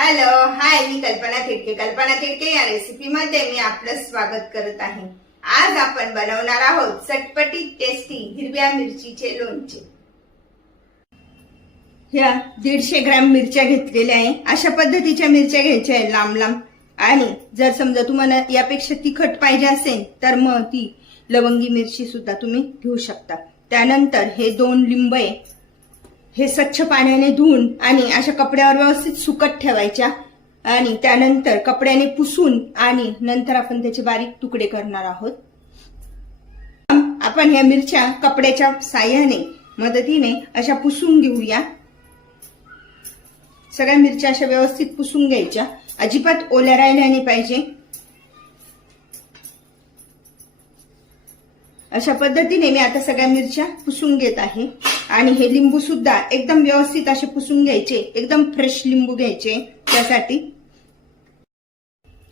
Hello hi मी कल्पना तिडके कल्पना तिडके या रेसिपी मध्ये मी आपलं स्वागत करत आहे. आज आपण बनवणार आहोत चटपटी टेस्टी हिरव्या मिरचीचे लोणचे. ह्या दीडशे ग्रॅम मिरच्या घेतलेल्या आहे. अशा पद्धतीच्या मिरच्या घ्यायच्या आहे लांब लांब. आणि जर समजा तुम्हाला यापेक्षा तिखट पाहिजे असेल तर मग ती लवंगी मिरची सुद्धा तुम्ही घेऊ शकता. त्यानंतर हे दोन लिंब आहे. हे स्वच्छ पाण्याने धुवून आणि अशा कपड्यावर व्यवस्थित सुकत ठेवायच्या. आणि त्यानंतर कपड्याने पुसून आणि नंतर आपण त्याचे बारीक तुकडे करणार आहोत. आपण ह्या मिरच्या कपड्याच्या साह्याने मदतीने अशा पुसून घेऊया. सगळ्या मिरच्या अशा व्यवस्थित पुसून घ्यायच्या. अजिबात ओल्या राहिल्या नाही पाहिजे. अशा पद्धतीने मी आता सगळ्या मिरच्या पुसून घेत आहे. आणि हे लिंबू सुद्धा एकदम व्यवस्थित असे पुसून घ्यायचे एकदम फ्रेश लिंबू घ्यायचे त्यासाठी.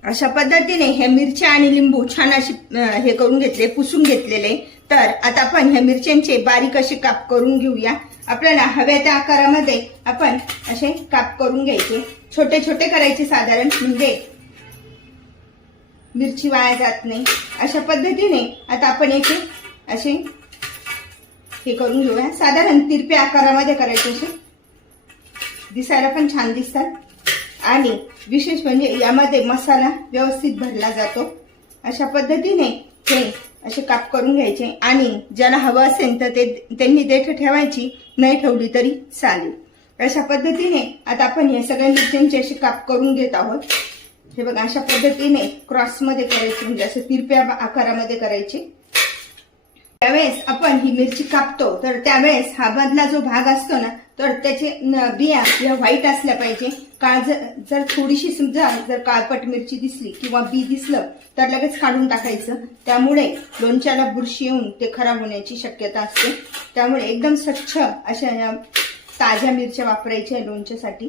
अशा पद्धतीने हे मिरच्या आणि लिंबू छान असे हे करून घेतले पुसून घेतलेले. तर आता आपण ह्या मिरच्यांचे बारीक असे काप करून घेऊया. आपल्याला हव्या त्या आकारामध्ये आपण असे काप करून घ्यायचे. छोटे छोटे करायचे साधारण म्हणजे मिरची वाया जात नाही. अशा पद्धतीने आता आपण याचे असे हे करून घेऊया. साधारण तिरप्या आकारामध्ये करायचे असे. दिसायला पण छान दिसतात. आणि विशेष म्हणजे यामध्ये मसाला व्यवस्थित भरला जातो. अशा पद्धतीने हे असे काप करून घ्यायचे. आणि ज्याला हवं असेल तर ते त्यांनी देठ ठेवायची. नाही ठेवली तरी चालेल. अशा पद्धतीने आता आपण हे सगळ्या मिरच्यांचे असे काप करून घेत आहोत. हे बघा अशा पद्धतीने क्रॉसमध्ये करायचे म्हणजे असं तिरप्या आकारामध्ये करायचे. त्यावेळेस आपण ही मिरची कापतो तर त्यावेळेस हा बदला जो भाग असतो ना तर त्याचे बिया या व्हाईट असल्या पाहिजे. काळ जर जर थोडीशी समजा जर काळपट मिरची दिसली किंवा बी दिसलं तर लगेच काढून टाकायचं. त्यामुळे लोणच्याला बुरशी येऊन ते खराब होण्याची शक्यता असते. त्यामुळे एकदम स्वच्छ अशा या ताज्या मिरच्या वापरायच्या लोणच्यासाठी.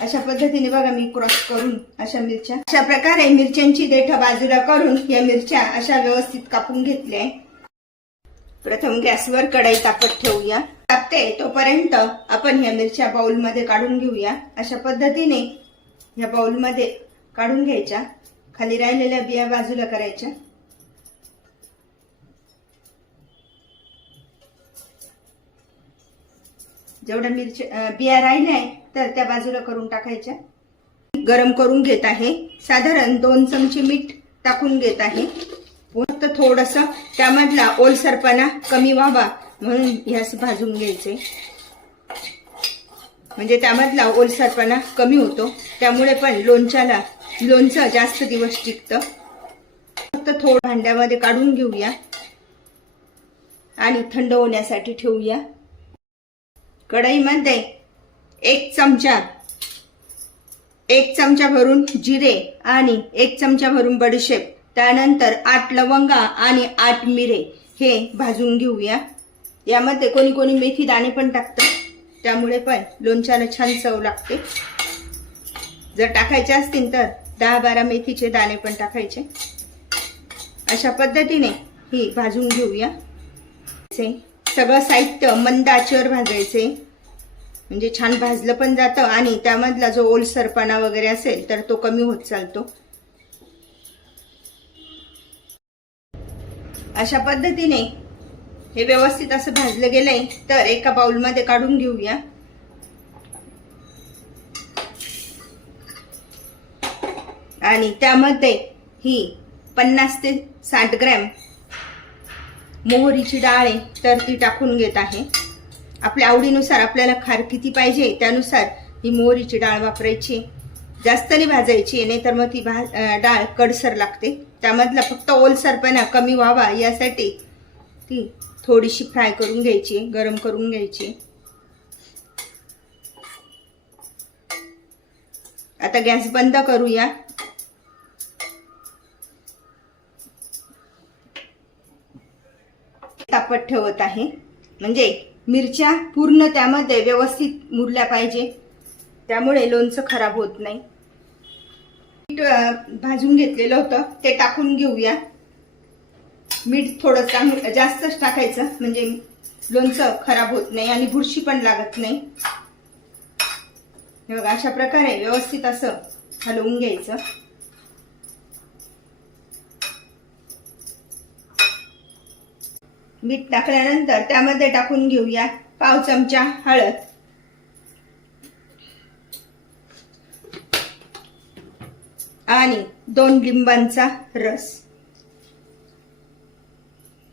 अशा पद्धतीने बघा मी क्रॉस करून अशा मिरच्या अशा प्रकारे मिरच्यांची देठ बाजूला करून या मिरच्या अशा व्यवस्थित कापून घेतल्या आहे. प्रथम गॅसवर कढई तापत ठेवूया. तापते तोपर्यंत आपण ह्या मिरच्या बाउलमध्ये काढून घेऊया. अशा पद्धतीने ह्या बाउलमध्ये काढून घ्यायच्या. खाली राहिलेल्या बिया बाजूला करायच्या. जेवढ्या मिरच्या बिया राहिल्या तर त्या बाजूला करून टाकायच्या. गरम करून घेत आहे. साधारण दोन चमचे मीठ टाकून घेत आहे. थोडस त्यामधला ओलसरपणा कमी व्हावा म्हणून ह्यास भाजून घ्यायचे. म्हणजे त्यामधला ओलसरपणा कमी होतो. त्यामुळे पण लोणच्याला लोणचं जास्त दिवस टिकतं. फक्त थोडं भांड्यामध्ये काढून घेऊया. आणि थंड होण्यासाठी ठेवूया. कढईमध्ये एक चमचा एक चमचा भरून जिरे आणि एक चमचा भरून बडीशेप. त्यानंतर आठ लवंगा आणि आठ मिरे हे भाजून घेऊया. यामध्ये कोणी कोणी मेथी दाणे पण टाकतं त्यामुळे पण लोणच्याला छान चव लागते. जर टाकायचे असतील तर दहा बारा मेथीचे दाणे पण टाकायचे. अशा पद्धतीने ही भाजून घेऊया. सगळं साहित्य मंद आचेवर भाजायचे. म्हणजे छान भाजलं पण जातं आणि त्यामधला जो ओलसरपणा वगैरे असेल तर तो कमी होत चालतो. अशा पद्धतीने हे व्यवस्थित असं भाजलं गेलंय तर एका बाउलमध्ये काढून घेऊया. आणि त्यामध्ये ही पन्नास ते साठ ग्रॅम मोहरीची डाळ आहे तर ती टाकून घेत आहे. आपल्या आवडीनुसार आपल्याला खार किती पाहिजे त्यानुसार ही मोहरीची डाळ वापरायची. जास्त नाही भाजायची नाही तर मग ती भा डाळ कडसर लागते. त्यामधला फक्त ओलसरपणा कमी व्हावा यासाठी ती थोडीशी फ्राय करून घ्यायची गरम करून घ्यायची आता गॅस बंद करूया. तापत ठेवत आहे. म्हणजे मिरच्या पूर्ण त्यामध्ये व्यवस्थित मुरल्या पाहिजे. त्यामुळे लोणचं खराब होत नाही. मीठ भाजून घेतलेलं होतं. ते टाकून घेऊया. मीठ थोडं जास्तच टाकायचं. म्हणजे लोणचं खराब होत नाही आणि बुरशी पण लागत नाही. हे बघा अशा प्रकारे व्यवस्थित असं हलवून घ्यायचं. मीठ टाकल्यानंतर त्यामध्ये टाकून घेऊया पाव चमचा हळद. आणि दोन लिंबांचा रस.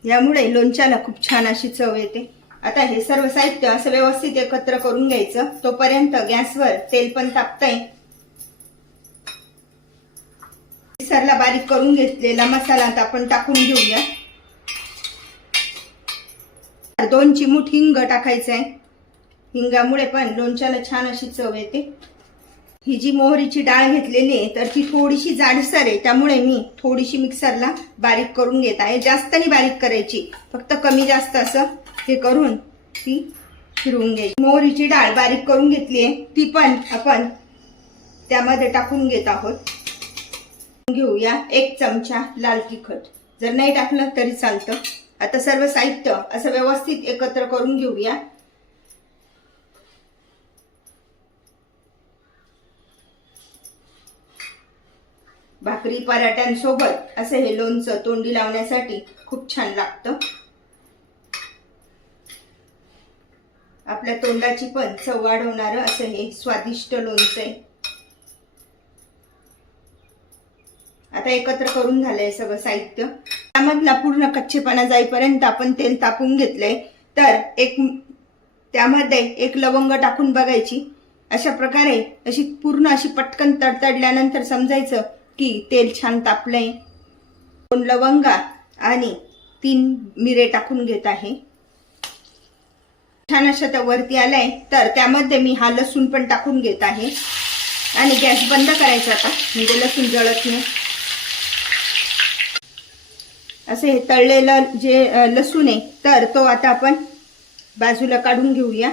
यामुळे लोणच्याला खूप छान अशी चव येते. आता हे सर्व साहित्य असं व्यवस्थित एकत्र करून घ्यायचं. तोपर्यंत गॅसवर तेल पण तापतंय. मिक्सरला बारीक करून घेतलेला मसाला आता आपण टाकून घेऊया. दोन चिमूट हिंग टाकायचं आहे हिंगामुळे पण लोणच्याला छान अशी चव येते. ही जी मोहरीची डाळ घेतलेली आहे तर ती थोडीशी जाडसर आहे. त्यामुळे मी थोडीशी मिक्सरला बारीक करून घेत आहे. जास्त नाही बारीक करायची फक्त कमी जास्त असं हे करून ती फिरवून घ्यायची. मोहरीची डाळ बारीक करून घेतली आहे ती पण आपण त्यामध्ये टाकून घेत आहोत. घेऊया एक चमचा लाल तिखट. जर नाही टाकलं तरी चालतं. आता सर्व साहित्य असं व्यवस्थित एकत्र करून घेऊया. भाकरी पराठ्यांसोबत असं हे लोणचं तोंडी लावण्यासाठी खूप छान लागतं. आपल्या तोंडाची पण चव वाढवणारं असं हे स्वादिष्ट लोणचं आहे आता एकत्र करून झालंय सगळं साहित्य. त्यामधला पूर्ण कच्चेपणा जाईपर्यंत आपण तेल तापून घेतलंय. तर एक त्यामध्ये एक लवंग टाकून बघायची. अशा प्रकारे अशी पूर्ण अशी पटकन तडतडल्यानंतर समजायचं की तेल छान तापलंय. दोन लवंगा आणि तीन मिरे टाकून घेत आहे. छान अशा त्या वरती आलाय तर त्यामध्ये मी हा लसूण पण टाकून घेत आहे. आणि गॅस बंद करायचा आता म्हणजे लसूण जळत नाही. असे हे तळलेलं जे लसूण आहे तर तो आता आपण बाजूला काढून घेऊया.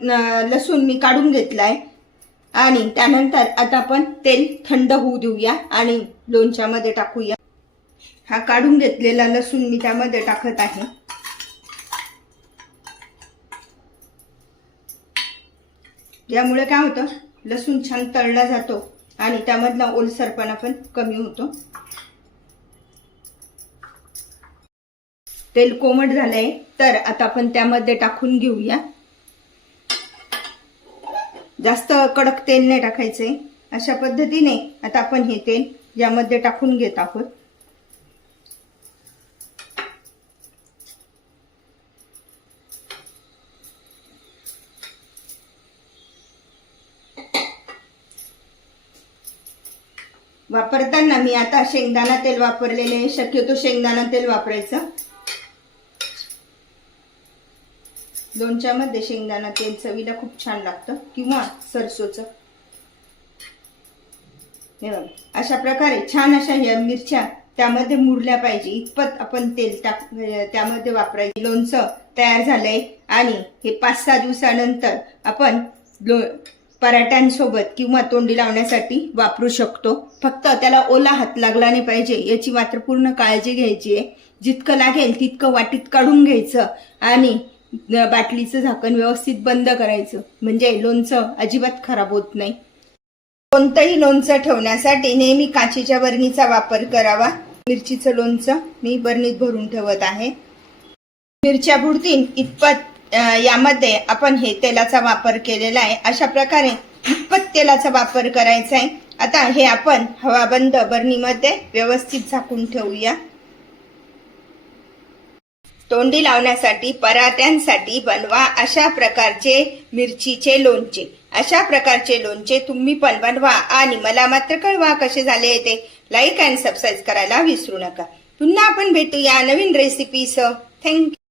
न- लसूण मी काढून घेतला आहे आणि त्यानंतर आता आपण तेल थंड होऊ देऊया आणि लोणच्यामध्ये टाकूया. हा काढून घेतलेला लसूण मी त्यामध्ये टाकत आहे. यामुळे काय होतं? लसूण छान तळला जातो आणि त्यामधला ओलसरपणा पण कमी होतो. तेल कोमट झालंय तर आता आपण त्यामध्ये टाकून घेऊया. जास्त कडक तेल नाही टाकायचंय अशा पद्धतीने आता आपण हे तेल यामध्ये टाकून घेत आहोत. वापरताना मी आता शेंगदाणा तेल वापरलेले आहे. शक्यतो शेंगदाणा तेल वापरायचं. लोणच्यामध्ये शेंगदाणा तेल चवीला खूप छान लागतं. किंवा सरसोचं. हे बघा अशा प्रकारे छान अशा ह्या मिरच्या त्यामध्ये मुरल्या पाहिजे. इतपत आपण तेल टाक त्यामध्ये वापरायचे. लोणचं तयार झालंय. आणि हे पाच सहा दिवसानंतर आपण लो पराठ्यांसोबत किंवा तोंडी लावण्यासाठी वापरू शकतो. फक्त त्याला ओला हात लागला नाही पाहिजे. याची मात्र पूर्ण काळजी घ्यायची आहे. जितकं लागेल तितकं वाटीत काढून घ्यायचं. आणि बाटलीचं झाकण व्यवस्थित बंद करायचं. म्हणजे लोणचं अजिबात खराब होत नाही. कोणतंही लोणचं ठेवण्यासाठी नेहमी काचेच्या बरणीचा वापर करावा. मिरचीचं लोणचं मी बरणीत भरून ठेवत आहे. मिरच्या बुडतील इतपत यामध्ये आपण हे तेलाचा वापर केलेला आहे. अशा प्रकारे इतपत तेलाचा वापर करायचा आहे. आता हे आपण हवाबंद बरणीमध्ये व्यवस्थित झाकून ठेवूया. तोंडी लावण्यासाठी पराठ्यांसाठी बनवा अशा प्रकारचे मिरचीचे लोणचे. अशा प्रकारचे लोणचे तुम्ही पण बनवा. आणि मला मात्र कळवा कसे झाले ते. लाईक अँड सबस्क्राईब करायला विसरू नका. पुन्हा आपण भेटूया नवीन रेसिपीसह थँक्यू